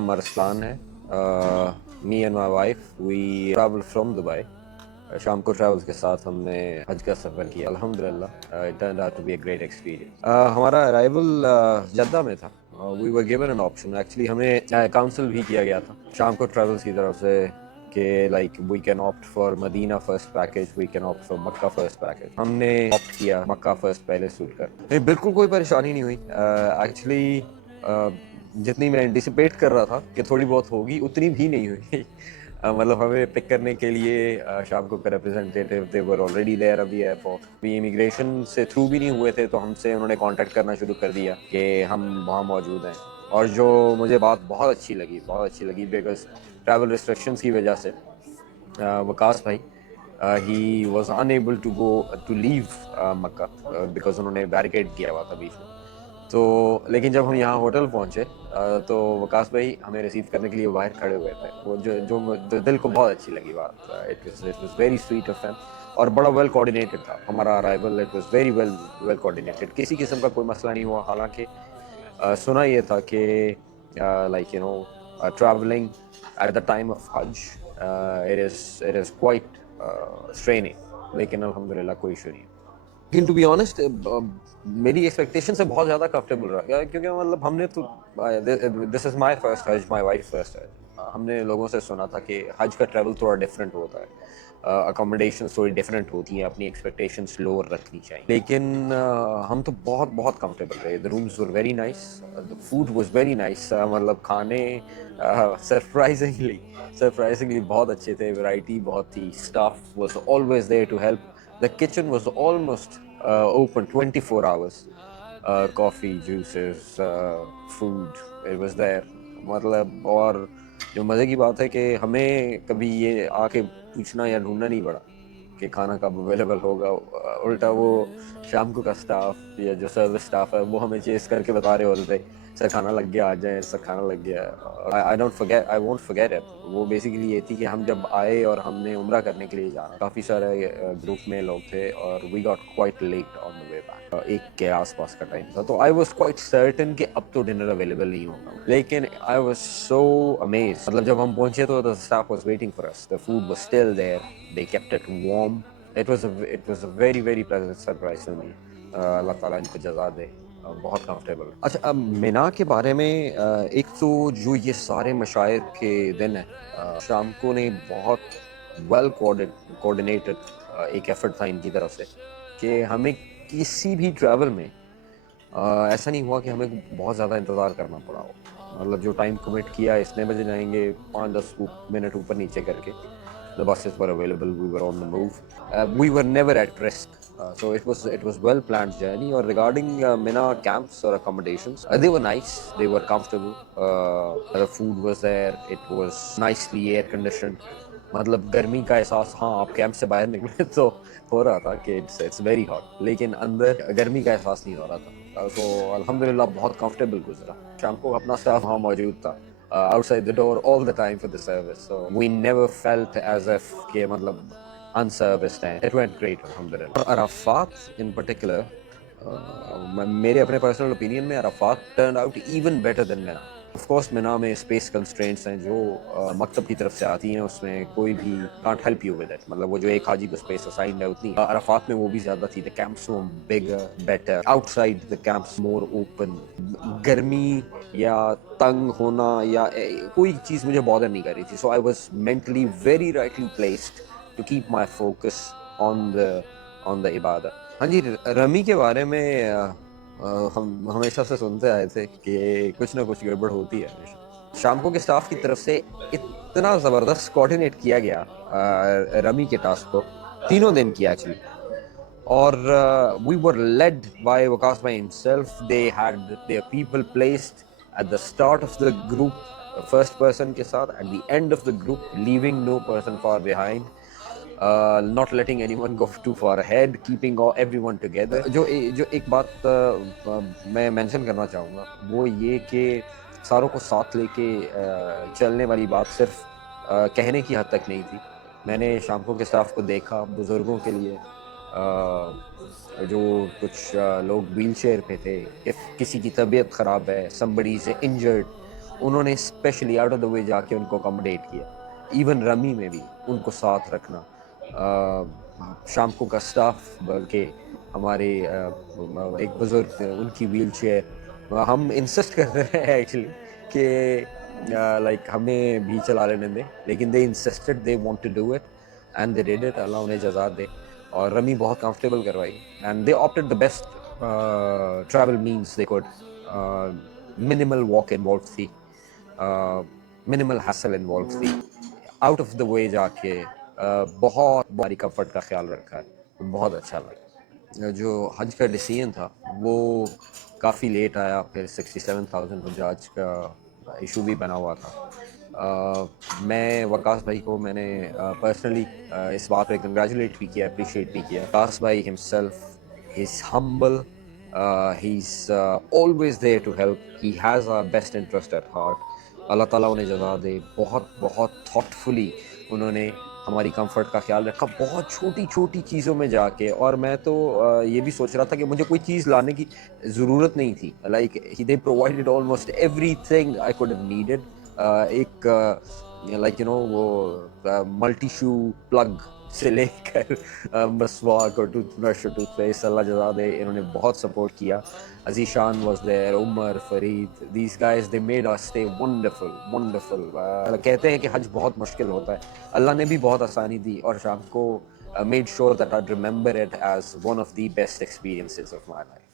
नाम अरसलान है. Me and my wife we travel from Dubai. शाम को ट्रैवल्स के साथ हमने हज का सफ़र किया. अल्हम्दुलिल्लाह it turned out to be a great experience. हमारा अराइवल जद्दा में था. We were given an option. Actually हमें काउंसिल भी किया गया था शाम को ट्रैवल्स की तरफ से कि like we can opt for Medina first package, we can opt for Mecca first package. हमने ऑप्ट किया मक्का फर्स्ट पहले सूट कर. बिल्कुल कोई परेशानी नहीं हुई. एक्चुअली जितनी मैं एंटिसिपेट कर रहा था कि थोड़ी बहुत होगी उतनी भी नहीं हुई. मतलब हमें पिक करने के लिए शाम को representative they were already there अभी एयरपोर्ट. भी इमिग्रेशन से थ्रू भी नहीं हुए थे तो हमसे उन्होंने कांटेक्ट करना शुरू कर दिया कि हम वहाँ मौजूद हैं. और जो मुझे बात बहुत अच्छी लगी बिकॉज ट्रैवल रिस्ट्रिक्शंस की वजह से वकास भाई he was unable to go to leave Makkah because उन्होंने बैरिकेड किया हुआ था बीच में. तो लेकिन जब हम यहाँ होटल पहुँचे तो वकास भाई हमें रिसीव करने के लिए बाहर खड़े हुए थे. वो जो दिल को बहुत अच्छी लगी बात. It was very sweet of them और बड़ा वेल कोऑर्डिनेटेड था हमारा arrival. It was very well coordinated. किसी किस्म का कोई मसला नहीं हुआ. हालांकि सुना ये था कि like you know travelling at the time of हज इट इज़ क्वाइट स्ट्रेनिंग. लेकिन अल्हम्दुलिल्लाह कोई इशू नहीं. लेकिन टू बी ऑनेस्ट मेरी एक्सपेक्टेशन से बहुत ज़्यादा कंफर्टेबल रहा क्योंकि मतलब हमने तो दिस इज़ माय फर्स्ट हज, माय वाइफ फर्स्ट हज. हमने लोगों से सुना था कि हज का ट्रैवल थोड़ा डिफरेंट होता है. अकोमोडेशन थोड़ी डिफरेंट होती हैं. अपनी एक्सपेक्टेशंस लोअर रखनी चाहिए. लेकिन हम तो बहुत कंफर्टेबल रहे. The rooms were very nice, the food was very nice. मतलब खाने सरप्राइजिंगली बहुत अच्छे थे. वैरायटी बहुत थी. Staff was always there to help. The kitchen was almost open 24 hours. Coffee, juices, food, it was there. मतलब और जो मज़े की बात है कि हमें कभी ये आके पूछना या ढूंढना नहीं पड़ा कि खाना कब अवेलेबल होगा. उल्टा वो शाम को का स्टाफ या जो सर्विस स्टाफ है वो हमें चेस करके बता रहे होते थे सर खाना लग गया, आ जाए सर खाना लग गया. I won't forget it. वो बेसिकली ये थी कि हम जब आए और हमने उम्रा करने के लिए जाना. काफ़ी सारे ग्रुप में लोग थे और we got quite late on the way back. एक के आसपास का टाइम था. तो आई वॉज क्वाइट सर्टन कि अब तो डिनर अवेलेबल नहीं होगा. लेकिन आई वॉज सो अमेज्ड. मतलब जब हम पहुंचे तो the staff was waiting for us. The food was still there. They kept it warm. It was a very pleasant surprise for me. Allah ताला इनको जज़ा दे. बहुत कंफर्टेबल. अच्छा, अब मिना के बारे में एक तो जो ये सारे मशायर के दिन है, शाम को ने बहुत वेल कोऑर्डिनेटेड एक एफर्ट था इनकी तरफ से कि हमें किसी भी ट्रैवल में ऐसा नहीं हुआ कि हमें बहुत ज़्यादा इंतज़ार करना पड़ा हो. मतलब जो टाइम कमिट किया इतने बजे जाएंगे 5-10 मिनट ऊपर नीचे करके. The buses were available. We were on the move. We were never at risk. So it was well planned journey. Or regarding Mina camps or accommodations, they were nice. They were comfortable. The food was there. It was nicely air conditioned. मतलब गर्मी का एहसास हाँ आप camp से बाहर निकले तो हो रहा था कि इट्स वेरी हॉट. लेकिन अंदर गर्मी का एहसास नहीं हो रहा था. तो अल्हम्दुलिल्लाह बहुत कंफर्टेबल गुजरा. शाम को अपना स्टाफ वहाँ मौजूद था outside the door all the time for the service. So we never felt as if कि मतलब unserviced हैं. It went great alhamdulillah. और अराफात in particular मेरे अपने पर्सनल ओपिनियन में Arafat turned out even better than Mina. Of course मिना में space constraints हैं जो मकतब की तरफ से आती हैं. उसमें कोई भी can't help you with it. मतलब वो जो एक हाजी को स्पेस असाइंड है उतनी अराफात में वो भी ज़्यादा थी. The camps were bigger, better. Outside the camps more open. गर्मी या तंग होना या कोई चीज़ मुझे बॉदर नहीं कर रही थी. So I was mentally very rightly placed to keep my focus on the इबादत. हाँ जी, रमी के बारे में हम हमेशा से सुनते आए थे कि कुछ ना कुछ गड़बड़ होती है हमेशा. शामको के स्टाफ की तरफ से इतना ज़बरदस्त कोऑर्डिनेट किया गया रमी के टास्क को. तीनों दिन किया एक्चुअली. और we were led by Waqas by himself. They had their people placed at the start of the group, first person के साथ, at the end of the group, leaving no person far behind. Not letting anyone go too far ahead, keeping everyone together. जो एक बात मैं mention करना चाहूँगा वो ये कि सारों को साथ लेके चलने वाली बात सिर्फ कहने की हद तक नहीं थी. मैंने शामको के स्टाफ को देखा बुज़ुर्गों के लिए जो कुछ लोग व्हील चेयर पे थे. इफ़ किसी की तबीयत ख़राब है, somebody is injured, انہوں نے especially out of the way جا کے ان کو اکوموڈیٹ کیا. ایون رمی میں بھی ان کو ساتھ رکھنا. شام کو کا اسٹاف بلکہ ہمارے ایک بزرگ تھے ان کی ویل چیئر, ہم انسسٹ کر رہے ہیں ایکچولی کہ لائک ہمیں بھی چلا لینے دیں, لیکن they insisted they want to do it and they did it. Allah انہیں جزات دے. اور رمی بہت کمفرٹیبل کروائی and they opted the best travel means they could. Minimal walk involved تھی, منیمل ہیسل انوالوڈ تھی. آؤٹ آف دا وے جا کے بہت باری کمفرٹ کا خیال رکھا ہے, بہت اچھا لگا. جو حج کا ڈیسیژن تھا وہ کافی لیٹ آیا, پھر 67,000 حجاج کا ایشو بھی بنا ہوا تھا. میں وقاص بھائی کو میں نے پرسنلی اس بات پہ کنگریچولیٹ بھی کیا, اپریشیٹ بھی کیا. وقاص بھائی himself he is humble, he is always there to help, he has a best interest at heart. Allah تعالیٰ انہیں جزا دے. بہت بہت تھاٹفلی انہوں نے ہماری کمفرٹ کا خیال رکھا, بہت چھوٹی چھوٹی چیزوں میں جا کے. اور میں تو یہ بھی سوچ رہا تھا کہ مجھے کوئی چیز لانے کی ضرورت نہیں تھی. Like they provided almost everything I could have needed. ایک لائک وہ ملٹی شو پلگ سے لے کر مسواک اور ٹوتھ برش اور ٹوتھ پیسٹ, اللہ جزا دے, انہوں نے بہت سپورٹ کیا. Zeeshan was there, Umar, Farid, these guys they made us stay wonderful wonderful. کہتے ہیں کہ حج بہت مشکل ہوتا ہے, اللہ نے بھی بہت آسانی دی, اور شام کو made sure that I'd remember it as one of the best experiences of my life.